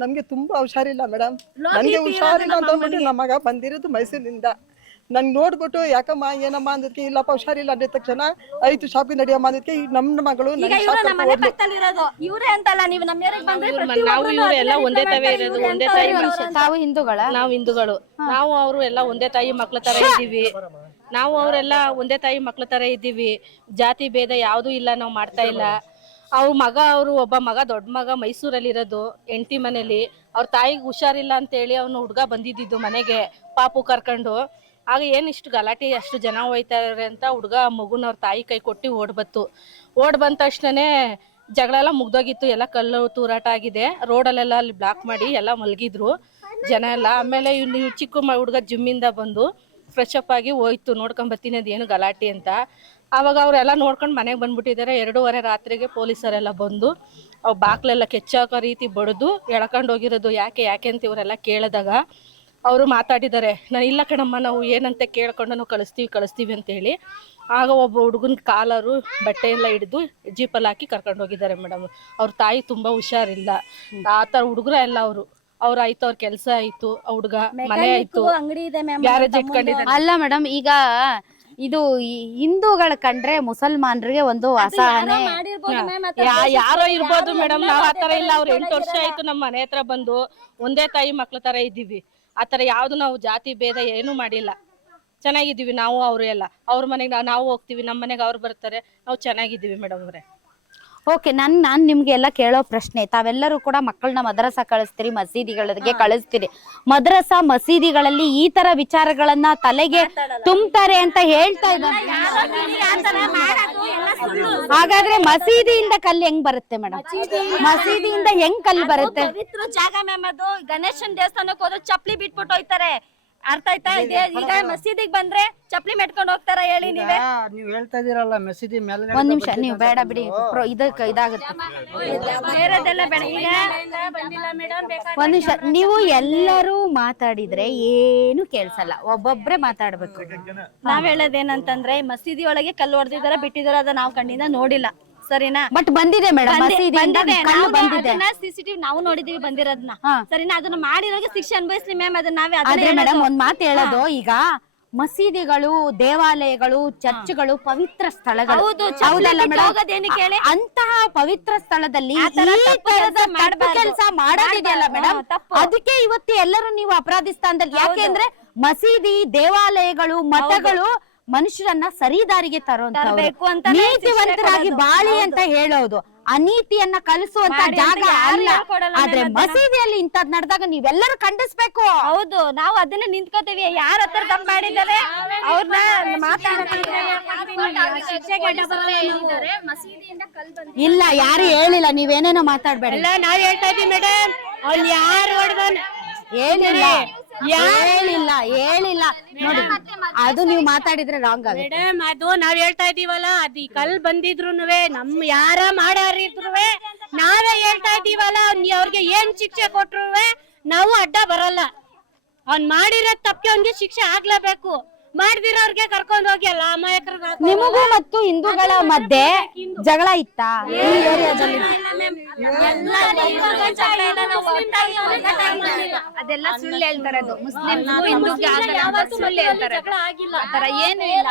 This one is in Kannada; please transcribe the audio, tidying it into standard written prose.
ನಮ್ಗೆ ತುಂಬಾ ಹುಷಾರಿಲ್ಲ ಮೇಡಮ್. ನನ್ಗೆ ಹುಷಾರಿಲ್ಲ ಅಂತ ಅಂದ್ಬಿಟ್ಟು ನಮ್ಮ ಮಗ ಬಂದಿರೋದು ಮೈಸೂರಿನಿಂದ. ನಂಗೆ ನೋಡ್ಬಿಟ್ಟು ಯಾಕಮ್ಮ ಏನಮ್ಮ ಅಂದಕ್ಕೆ ಇಲ್ಲಪ್ಪ ಹುಷಾರಿಲ್ಲ ಅಂದ ತಕ್ಷಣ ಆಯ್ತು ಶಾಪಿಂಗ್ ನಡಿಯಮ್ಮ ಅಂದಕ್ಕೆ ನಮ್ಮ ಮಗಳು ನಾವು ಇವ್ರು ಎಲ್ಲ ಒಂದೇ ತಾವೇ ಇರೋದು, ಒಂದೇ ತಾಯಿ ಮನುಷ್ಯ. ತಾವು ಹಿಂದೂಗಳ? ನಾವು ಹಿಂದೂಗಳು. ನಾವು ಅವರು ಎಲ್ಲ ಒಂದೇ ತಾಯಿ ಮಕ್ಳ ತರ ಇದ್ದೀವಿ. ನಾವು ಅವರೆಲ್ಲ ಒಂದೇ ತಾಯಿ ಮಕ್ಳ ತರ ಇದ್ದೀವಿ. ಜಾತಿ ಭೇದ ಯಾವ್ದೂ ಇಲ್ಲ, ನಾವು ಮಾಡ್ತಾ ಇಲ್ಲ. ಅವರು ಒಬ್ಬ ಮಗ, ದೊಡ್ಡ ಮಗ ಮೈಸೂರಲ್ಲಿ ಇರೋದು, ಹೆಂಡತಿ ಮನೇಲಿ. ಅವ್ರ ತಾಯಿಗೆ ಹುಷಾರಿಲ್ಲ ಅಂತೇಳಿ ಅವ್ನು ಹುಡ್ಗ ಬಂದಿದ್ದು ಮನೆಗೆ ಪಾಪು ಕರ್ಕೊಂಡು. ಆಗ ಏನು ಇಷ್ಟು ಗಲಾಟೆ, ಅಷ್ಟು ಜನ ಹೋಯ್ತಾರೆ ಅಂತ ಹುಡ್ಗ ಮಗುನ ಅವ್ರ ತಾಯಿ ಕೈ ಕೊಟ್ಟು ಓಡ್ ಬಂದ ತಕ್ಷಣನೇ ಜಗಳ ಎಲ್ಲ ಮುಗ್ದೋಗಿತ್ತು. ಎಲ್ಲ ಕಲ್ಲು ತೂರಾಟ ಆಗಿದೆ, ರೋಡಲ್ಲೆಲ್ಲ ಅಲ್ಲಿ ಬ್ಲಾಕ್ ಮಾಡಿ ಎಲ್ಲ ಮಲಗಿದ್ರು ಜನ ಎಲ್ಲ. ಆಮೇಲೆ ಇವ್ನು ಚಿಕ್ಕ ಹುಡ್ಗ ಜಿಮ್ಮಿಂದ ಬಂದು ಫ್ರೆಶ್ ಅಪ್ ಆಗಿ ಹೋಯ್ತು, ನೋಡ್ಕೊಂಬರ್ತೀನಿ ಅದೇನು ಗಲಾಟೆ ಅಂತ. ಆವಾಗ ಅವರೆಲ್ಲ ನೋಡ್ಕೊಂಡು ಮನೆಗೆ ಬಂದ್ಬಿಟ್ಟಿದ್ದಾರೆ. 2:30 ರಾತ್ರಿಗೆ ಪೊಲೀಸರೆಲ್ಲ ಬಂದು ಅವು ಬಾಕ್ಲೆಲ್ಲ ಕೆಚ್ಚಾಕೋ ರೀತಿ ಬಡಿದು ಎಳ್ಕೊಂಡು ಹೋಗಿರೋದು. ಯಾಕೆ ಅಂತ ಇವರೆಲ್ಲ ಕೇಳಿದಾಗ ಅವರು ಮಾತಾಡಿದ್ದಾರೆ, ನಾನು ಇಲ್ಲ ಕಣಮ್ಮ, ನಾವು ಏನಂತ ಕೇಳ್ಕೊಂಡು ನಾವು ಕಳಿಸ್ತೀವಿ ಅಂತೇಳಿ. ಆಗ ಒಬ್ಬ ಹುಡುಗನ ಕಾಲರು ಬಟ್ಟೆ ಎಲ್ಲ ಹಿಡಿದು ಜೀಪಲ್ಲಿ ಹಾಕಿ ಕರ್ಕೊಂಡು ಹೋಗಿದ್ದಾರೆ ಮೇಡಮ್. ಅವ್ರ ತಾಯಿ ತುಂಬ ಹುಷಾರಿಲ್ಲ. ಆ ಥರ ಹುಡುಗರ ಎಲ್ಲ ಅವ್ರು ಆಯ್ತು, ಅವ್ರ ಕೆಲಸ ಆಯ್ತು, ಹುಡುಗ ಮನೆ ಆಯ್ತು, ಗ್ಯಾರೇಜ್ ಇಟ್ಕೊಂಡಿದ್ದಾರೆ. ಅಲ್ಲ ಮೇಡಮ್, ಈಗ ಇದು ಹಿಂದೂಗಳ ಕಂಡ್ರೆ ಮುಸಲ್ಮಾನರಿಗೆ ಒಂದು ಅಸಹನೆ ಯಾರೋ ಇರ್ಬೋದು ಮೇಡಮ್. ನಾವ್ ಆತರ ಇಲ್ಲ. ಅವ್ರು 8 ವರ್ಷ ಆಯ್ತು ನಮ್ಮ ಮನೆ ಹತ್ರ ಬಂದು ಒಂದೇ ತಾಯಿ ಮಕ್ಳ ತರ ಇದ್ದೀವಿ. ಆತರ ಯಾವ್ದು ನಾವು ಜಾತಿ ಭೇದ ಏನು ಮಾಡಿಲ್ಲ, ಚೆನ್ನಾಗಿದ್ದೀವಿ ನಾವು. ಅವರು ಎಲ್ಲ ಅವ್ರ ಮನೆಗೆ ನಾವು ಹೋಗ್ತೀವಿ, ನಮ್ಮ ಮನೆಗೆ ಅವ್ರು ಬರ್ತಾರೆ, ನಾವು ಚೆನ್ನಾಗಿದ್ದೀವಿ ಮೇಡಮ್ ಅವರೇ. ಓಕೆ, ನಾನ್ ನಿಮ್ಗೆ ಎಲ್ಲ ಕೇಳೋ ಪ್ರಶ್ನೆ, ತಾವೆಲ್ಲರೂ ಕೂಡ ಮಕ್ಕಳನ್ನ ಮದ್ರಸಾ ಕಳಿಸ್ತೀರಿ, ಮಸೀದಿಗಳಿಗೆ ಕಳಿಸ್ತೀರಿ. ಮದ್ರಸಾ ಮಸೀದಿಗಳಲ್ಲಿ ಈ ತರ ವಿಚಾರಗಳನ್ನ ತಲೆಗೆ ತುಂಬ್ತಾರೆ ಅಂತ ಹೇಳ್ತಾ ಇದ್ದಾರೆ. ಹಾಗಾದ್ರೆ ಮಸೀದಿಯಿಂದ ಕಲ್ಲು ಹೆಂಗ್ ಬರುತ್ತೆ ಮೇಡಮ್? ಮಸೀದಿಯಿಂದ ಹೆಂಗ್ ಕಲ್ಲು ಬರುತ್ತೆ? ಪವಿತ್ರ ಜಾಗ ಮ್ಯಾಮ್ ಅದು. ಗಣೇಶನ್ ದೇವಸ್ಥಾನಕ್ಕೆ ಹೋದ್ರೆ ಚಪ್ಲಿ ಬಿಟ್ಬಿಟ್ಟು ಹೋಯ್ತಾರೆ, ಅರ್ಥ ಆಯ್ತಾ? ಈಗ ಮಸೀದಿಗೆ ಬಂದ್ರೆ ಚಪ್ಲಿ ಮೆಟ್ಕೊಂಡು ಹೋಗ್ತಾರ ಹೇಳಿ ನೀವೇ? ನೀವ್ ಹೇಳ್ತಾ ಇದೀರಲ್ಲ ಮಸೀದಿ ಮೇಲೆ. ಒಂದ್ ನಿಮಿಷ, ನೀವು ಬೇಡ ಬಿಡಿ, ಇದಾಗುತ್ತೆ. ಒಂದ್ ನಿಮಿಷ, ನೀವು ಎಲ್ಲರೂ ಮಾತಾಡಿದ್ರೆ ಏನು ಕೇಳ್ಸಲ್ಲ, ಒಬ್ಬೊಬ್ರೆ ಮಾತಾಡ್ಬೇಕು. ನಾವ್ ಹೇಳೋದೇನಂತಂದ್ರೆ ಮಸೀದಿ ಒಳಗೆ ಕಲ್ಲು ಹೊಡೆದಿದಾರ ಬಿಟ್ಟಿದಾರ, ಅದ ನಾವ್ ಕಣ್ಣಿಂದ ನೋಡಿಲ್ಲ, ಸರಿನಾ? ಬಟ್ ಬಂದಿದೆ ಮೇಡಮ್, ಸಿಸಿಟಿವಿ ನಾವು ನೋಡಿದೀವಿ ಬಂದಿರೋದನ್ನ, ಸರಿನಾ? ಅದನ್ನ ಮಾಡಿರೋಗೆ ಶಿಕ್ಷೆ ಅನುಭವಿಸ್ಲಿ ಮ್ಯಾಮ್. ಅದನ್ನ ನಾವೇ ಆದ್ರೆ ಮೇಡಮ್ ಒಂದ್ ಮಾತು ಹೇಳೋದು, ಈಗ ಮಸೀದಿಗಳು, ದೇವಾಲಯಗಳು, ಚರ್ಚ್ಗಳು ಪವಿತ್ರ ಸ್ಥಳಗಳು, ಹೌದಲ್ಲ ಮೇಡಮ್? ಅಂತಹ ಪವಿತ್ರ ಸ್ಥಳದಲ್ಲಿ ಕೆಲಸ ಮಾಡೋದಿದೆಯಲ್ಲ ಮೇಡಮ್, ಅದಕ್ಕೆ ಇವತ್ತು ಎಲ್ಲರೂ ನೀವು ಅಪರಾಧಿ ಸ್ಥಾನದಲ್ಲಿ. ಯಾಕೆಂದ್ರೆ ಮಸೀದಿ, ದೇವಾಲಯಗಳು, ಮಠಗಳು ಮನುಷ್ಯರನ್ನ ಸರಿದಾರಿಗೆ ತರುವಂತವ್ರು, ನೀತಿವಂತರಾಗಿ ಬಾಳಿ ಅಂತ ಹೇಳೋದು, ಅನೀತಿಯನ್ನ ಕಲಿಸುವಂತ ಜಾಗ ಅಲ್ಲ. ಆದ್ರೆ ಮಸೀದಿಯಲ್ಲಿ ಇಂಥದ್ ನಡೆದಾಗ ನೀವೆಲ್ಲರೂ ಖಂಡಿಸ್ಬೇಕು. ಹೌದು, ನಾವು ಅದನ್ನ ನಿಂತ್ಕೋತೀವಿ. ಯಾರ ಹತ್ರ ತಪ್ಪು ಮಾಡಿದ್ದಾರೆ ಅವ್ರನ್ನ ಇಲ್ಲ, ಯಾರು ಹೇಳಿಲ್ಲ, ನೀವೇನೇನೋ ಮಾತಾಡ್ಬೇಡ. ನಾವ್ ಹೇಳ್ತಾ ಇದೀವಿ ಮೇಡಮ್, ಅವ್ನು ಯಾರು ಹೇಳಿಲ್ಲ ನೋಡಿ, ಅದು ನೀವು ಮಾತಾಡಿದ್ರೆ ರಾಂಗ್ ಆಗುತ್ತೆ ಮೇಡಮ್. ಅದು ನಾವ್ ಹೇಳ್ತಾ ಇದೀವಲ್ಲ, ಅದು ಕಲ್ ಬಂದಿದ್ರುನುವೆ, ಯಾರ ಮಾಡಿದ್ರುವೆ ನಾವೇ ಹೇಳ್ತಾ ಇದೀವಲ್ಲ, ಅವ್ರಿಗೆ ಏನ್ ಶಿಕ್ಷೆ ಕೊಟ್ರುವೆ ನಾವು ಅಡ್ಡ ಬರಲ್ಲ. ಅವ್ನ್ ಮಾಡಿರೋ ತಪ್ಪಿಗೆ ಅವ್ನಿಗೆ ಶಿಕ್ಷೆ ಆಗ್ಲೇಬೇಕು. ಮಾಡ್ದಿರೋರ್ಗೆ ಕರ್ಕೊಂಡ್ ಹೋಗಿ ಅಲ್ಲ ಅಮಾಯಕರ. ನಿಮಗೂ ಮತ್ತು ಹಿಂದೂಗಳ ಮಧ್ಯೆ ಜಗಳ ಇತ್ತಾ ಈ ಏರಿಯಾದಲ್ಲಿ? ಅದೆಲ್ಲ ಸುಳ್ಳು ಹೇಳ್ತಾರೆ. ಅದು ಮುಸ್ಲಿಂ ಹಿಂದೂಗೆ ಸುಳ್ಳು ಹೇಳ್ತಾರೆ. ಏನು ಇಲ್ಲ.